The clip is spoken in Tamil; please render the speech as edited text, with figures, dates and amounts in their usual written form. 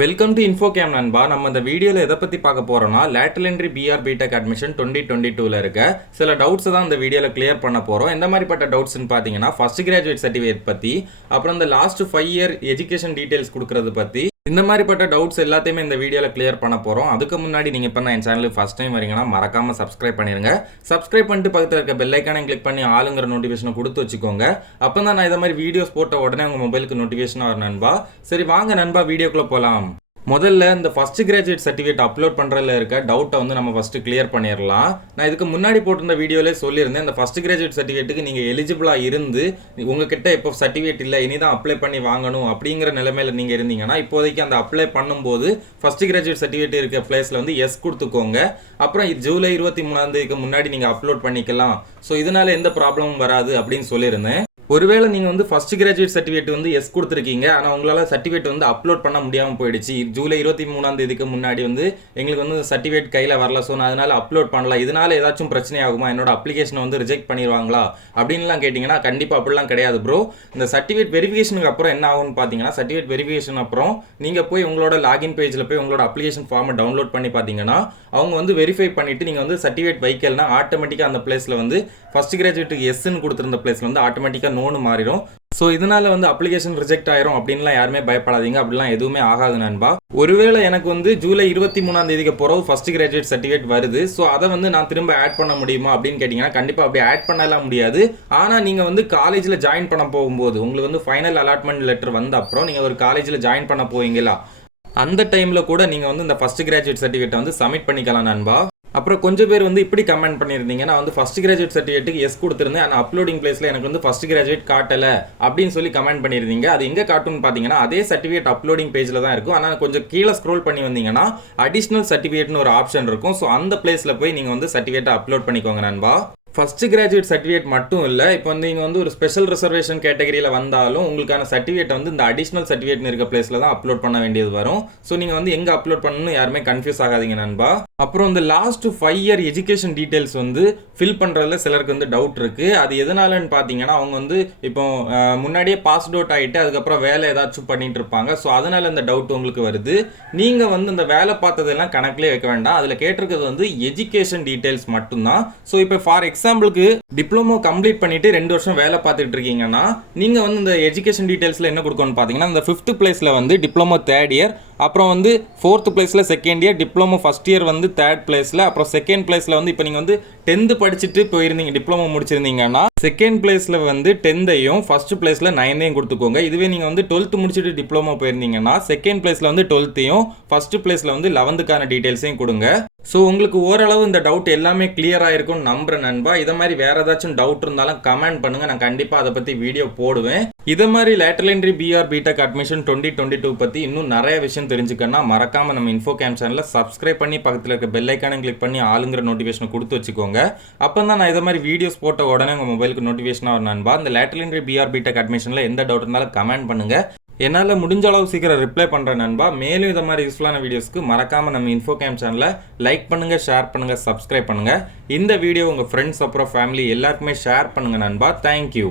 வெல்கம் டு இன்ஃபோகேம் நண்பா. நம்ம இந்த வீடியோவில் எதை பற்றி பார்க்க போகிறோம்னா lateral entry BR BTech admission 2022 இருக்க சில டவுட்ஸ் தான் இந்த வீடியோவில் கிளியர் பண்ண போகிறோம். எந்த மாதிரிப்பட்ட டவுட்ஸ்ன்னு பார்த்தீங்கன்னா ஃபர்ஸ்ட் கிராஜுவேட் சர்டிஃபிகேட் பற்றி, அப்புறம் இந்த லாஸ்ட் 5 இயர் எஜுகேஷன் டீட்டெயில்ஸ் கொடுக்கறது பற்றி, இந்த மாதிரிப்பட்ட டவுட்ஸ் எல்லாத்தையுமே இந்த வீடியோவில் கிளியர் பண்ண போகிறோம். அதுக்கு முன்னாடி நீங்கள் இப்போ என் சேனலுக்கு ஃபஸ்ட் டைம் வரீங்கன்னா மறக்காமல் சப்ஸ்கிரைப் பண்ணிடுங்க. சப்ஸ்கிரைப் பண்ணிட்டு பக்கத்தில் இருக்க பெல் ஐக்கானை கிளிக் பண்ணி ஆளுங்கிற நோட்டிஃபிகேஷனை கொடுத்து வச்சுக்கோங்க. அப்போ தான் நான் இதை மாதிரி வீடியோஸ் போட்ட உடனே உங்கள் மொபைலுக்கு நோட்டிஃபிகேஷனாக வரும் நண்பா. சரி வாங்க நண்பா வீடியோக்குள்ளே போகலாம். முதல்ல இந்த ஃபர்ஸ்ட் கிராஜுவேட் சர்டிஃபிகேட் அப்லோட் பண்ணுறதுல இருக்க டவுட்டை வந்து நம்ம ஃபஸ்ட்டு கிளியர் பண்ணிடலாம். நான் இதுக்கு முன்னாடி போட்டிருந்த வீடியோலே சொல்லியிருந்தேன், இந்த ஃபர்ஸ்ட் கிராஜுவேட் சர்டிஃபிகேட்டுக்கு நீங்கள் எலிஜிபிளாக இருந்து உங்ககிட்ட இப்போ சர்டிஃபிகேட் இல்லை இனி தான் அப்ளை பண்ணி வாங்கணும் அப்படிங்கிற நிலைமையில் நீங்கள் இருந்தீங்கன்னா இப்போதைக்கு அந்த அப்ளை பண்ணும்போது ஃபர்ஸ்ட் கிராஜுவேட் சர்டிஃபிகேட் இருக்க பிளேஸில் வந்து எஸ் கொடுத்துக்கோங்க. அப்புறம் ஜூலை 23 முன்னாடி நீங்கள் அப்லோட் பண்ணிக்கலாம். ஸோ இதனால எந்த ப்ராப்ளமும் வராது அப்படின்னு சொல்லியிருந்தேன். ஒருவேளை நீங்கள் வந்து ஃபர்ஸ்ட் கிராஜுவேட் சர்டிஃபிகேட் வந்து எஸ் கொடுத்துருக்கீங்க, ஆனால் உங்களால் சர்டிஃபிகேட் வந்து அப்லோட் பண்ண முடியாமல் போயிடுச்சு, ஜூலை 23 முன்னாடி வந்து எங்களுக்கு வந்து சர்டிஃபிகேட் கையில் வரல, ஸோ நான் அதனால் அப்லோட் பண்ணலாம், இதனால் ஏதாச்சும் பிரச்சனை ஆகுமா, என்னோட அப்ளிகேஷனை வந்து ரிஜெக்ட் பண்ணிடுவாங்களா அப்படின்லாம் கேட்டிங்கன்னா கண்டிப்பாக அப்படிலாம் கிடையாது ப்ரோ. இந்த சர்டிஃபிகேட் வெரிஃபிகேஷனுக்கு அப்புறம் என்ன ஆகும்னு பார்த்தீங்கன்னா, சர்டிஃபிகேட் வெரிஃபிகேஷன் அப்புறம் நீங்கள் போய் உங்களோட லாகின் பேஜில் போய் உங்களோட அப்ளிகேஷன் ஃபார்மை டவுன்லோட் பண்ணி பார்த்தீங்கன்னா அவங்க வந்து வெரிஃபை பண்ணிவிட்டு நீங்கள் வந்து சர்டிஃபிகேட் வைக்கலனா ஆட்டோமேட்டிக்காக அந்த பிளேஸில் வந்து ஃபர்ஸ்ட் கிராஜுவேட்டுக்கு எஸ்ன்னு கொடுத்துருந்த பிளேஸில் வந்து ஆட்டோமேட்டிக்காக நோன்னு மாறிடும். ஸோ இதனால் வந்து அப்ளிகேஷன் ரிஜெக்ட் ஆயிரும் அப்படின்லாம் யாருமே பயப்படாதீங்க, அப்படிலாம் எதுவுமே ஆகாது நண்பா. ஒருவேளை எனக்கு வந்து ஜூலை 23 பிறகு ஃபர்ஸ்ட் கிராஜுவேட் சர்டிஃபிகேட் வருது, ஸோ அதை வந்து நான் திரும்ப ஆட் பண்ண முடியுமா அப்படின்னு கேட்டிங்கன்னா கண்டிப்பாக அப்படி ஆட் பண்ணலாம் முடியாது. ஆனால் நீங்கள் வந்து காலேஜில் ஜாயின் பண்ண போகும்போது உங்களுக்கு வந்து ஃபைனல் அலாட்மெண்ட் லெட்டர் வந்த அப்புறம் நீங்கள் ஒரு காலேஜில் ஜாயின் பண்ண போவீங்களா, அந்த டைமில் கூட நீங்கள் வந்து இந்த ஃபர்ஸ்ட் கிராஜுவேட் சர்டிஃபிகேட்டை வந்து சப்மிட் பண்ணிக்கலாம் நண்பா. அப்புறம் கொஞ்சம் பேர் வந்து இப்படி கமெண்ட் பண்ணியிருந்தீங்க, நான் வந்து ஃபர்ஸ்ட் கிராஜுவேட் சர்டிஃபிகேட்டுக்கு எஸ் கொடுத்துருந்தேன், ஆனால் அப்லோடிங் பிளேஸில் எனக்கு வந்து ஃபர்ஸ்ட் கிராஜுவேட் காட்டலை அப்படின்னு சொல்லி கமெண்ட் பண்ணியிருந்தீங்க. அது எங்கே காட்டும்னு பார்த்தீங்கன்னா அதே சர்டிஃபிகேட் அப்லோடிங் பேஜில் தான் இருக்கும். ஆனால் கொஞ்சம் கீழே ஸ்க்ரோல் பண்ணி வந்தீங்கன்னா அடிஷ்னல் சர்டிஃபிகேட்னு ஒரு ஆப்ஷன் இருக்கும். ஸோ அந்த பிளேஸில் போய் நீங்கள் வந்து சர்டிஃபிகேட்டை அப்லோட் பண்ணிக்கோங்க நண்பா. ஃபர்ஸ்ட் கிராஜுவேட் சர்டிஃபிகேட் மட்டும் இல்லை, இப்போ வந்து நீங்கள் வந்து ஒரு ஸ்பெஷல் ரிசர்வேஷன் கேட்டகரியில் வந்தாலும் உங்களுக்கான சர்டிஃபிகேட் வந்து இந்த அடிஷ்னல் சர்டிஃபிகேட் இருக்க பிளேஸில் தான் அப்லோட் பண்ண வேண்டியது வரும். ஸோ நீங்கள் வந்து எங்கே அப்லோட் பண்ணணும்னு யாருமே கன்ஃபியூஸ் ஆகாதீங்க நண்பா. அப்புறம் இந்த லாஸ்ட் 5 இயர் எஜுகேஷன் டீட்டெயில்ஸ் வந்து ஃபில் பண்ணுறதுல சிலருக்கு வந்து டவுட் இருக்குது. அது எதனாலன்னு பார்த்தீங்கன்னா அவங்க வந்து இப்போ முன்னாடியே பாஸ்ட் அவுட் ஆகிட்டு அதுக்கப்புறம் வேலை ஏதாச்சும் பண்ணிட்டு இருப்பாங்க. ஸோ அதனால இந்த டவுட் உங்களுக்கு வருது. நீங்கள் வந்து இந்த வேலை பார்த்ததெல்லாம் கணக்கிலே வைக்க வேண்டாம், அதில் கேட்டிருக்கிறது வந்து எஜுகேஷன் டீட்டெயில்ஸ் மட்டும்தான். ஸோ இப்போ ஃபார் எக்ஸாம்பிளுக்கு டிப்ளமோ கம்ப்ளீட் பண்ணிட்டு 2 வருஷம் வேலை பார்த்துட்டு இருக்கீங்கன்னா நீங்கள் வந்து இந்த எஜுகேஷன் டீட்டெயில்ஸில் என்ன கொடுக்கணும்னு பார்த்தீங்கன்னா இந்த 5th பிளேஸில் வந்து டிப்ளமோ 3rd இயர், அப்புறம் வந்து 4th பிளேஸில் 2nd year, diploma first year வந்து 3rd பிளேஸில், அப்புறம் 2nd பிளேஸில் வந்து இப்போ நீங்கள் வந்து 10th படிச்சுட்டு போயிருந்தீங்க, டிப்ளமோ முடிச்சிருந்தீங்கன்னா 2nd பிளேஸில் வந்து 10th ஃபர்ஸ்ட் பிளேஸில் 9th கொடுத்துக்கோங்க. இதுவே நீங்கள் வந்து 12th முடிச்சுட்டு டிப்ளமோ போயிருந்தீங்கன்னா 2nd பிளேஸில் வந்து 12th ஃபர்ஸ்ட் பிளேஸில் வந்து 11th டீட்டெயில்ஸையும் கொடுங்க. ஸோ உங்களுக்கு ஓரளவு இந்த டவுட் எல்லாமே கிளியர் ஆகிருக்கும்னு நம்புறேன் நண்பா. இதை மாதிரி வேறு ஏதாச்சும் டவுட் இருந்தாலும் கமெண்ட் பண்ணுங்கள், நான் கண்டிப்பாக அதை பற்றி வீடியோ போடுவேன். இதை மாதிரி lateral entry BR BTech admission 2022 பற்றி இன்னும் நிறைய விஷயம் தெரிஞ்சுக்கணும்னா மறக்காமல் நம்ம இன்ஃபோகேம் சேனலை சப்ஸ்கிரைப் பண்ணி பக்கத்தில் இருக்க பெல் ஐக்கானை கிளிக் பண்ணி ஆளுங்கிற நோட்டிஃபிகேஷனை கொடுத்து வச்சுக்கோங்க. அப்போ தான் நான் இதை மாதிரி வீடியோஸ் போட்ட உடனே உங்கள் மொபைலுக்கு நோட்டிஃபிகேஷனாக வரும் நண்பா. இந்த லேட்டரல் என்ட்ரி பிஆர் பிடெக் அட்மிஷனில் எந்த டவுட் இருந்தாலும் கமெண்ட் பண்ணுங்கள், என்னால் முடிஞ்ச அளவு சீக்கிரம் ரிப்ளை பண்ணுறேன் நண்பா. மேலும் இதை மாதிரி யூஸ்ஃபுல்லான வீடியோஸ்க்கு மறக்காமல் நம்ம இன்ஃபோகேம் சேனலை லைக் பண்ணுங்கள், ஷேர் பண்ணுங்கள், சப்ஸ்கிரைப் பண்ணுங்கள். இந்த வீடியோ உங்கள் ஃப்ரெண்ட்ஸ் அப்புறம் ஃபேமிலி எல்லாருக்குமே ஷேர் பண்ணுங்கள் நண்பா. தேங்க்யூ.